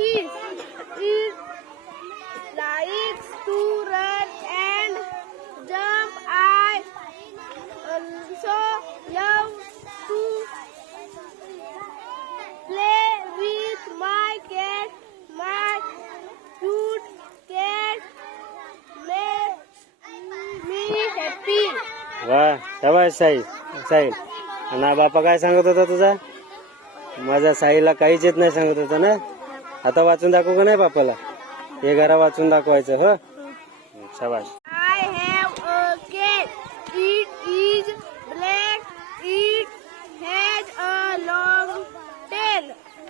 He likes to run and jump. I also love to play with my cat. My cute cat makes me happy. वा शाबास साहिल. साहिल आणि बापा काय सांगत होता तुझा? माझ्या साईला काहीच येत नाही सांगत होता ना. आता वाचून दाखवू का नाही बापाला? हे घरा वाचून दाखवायचं. हो शाबास.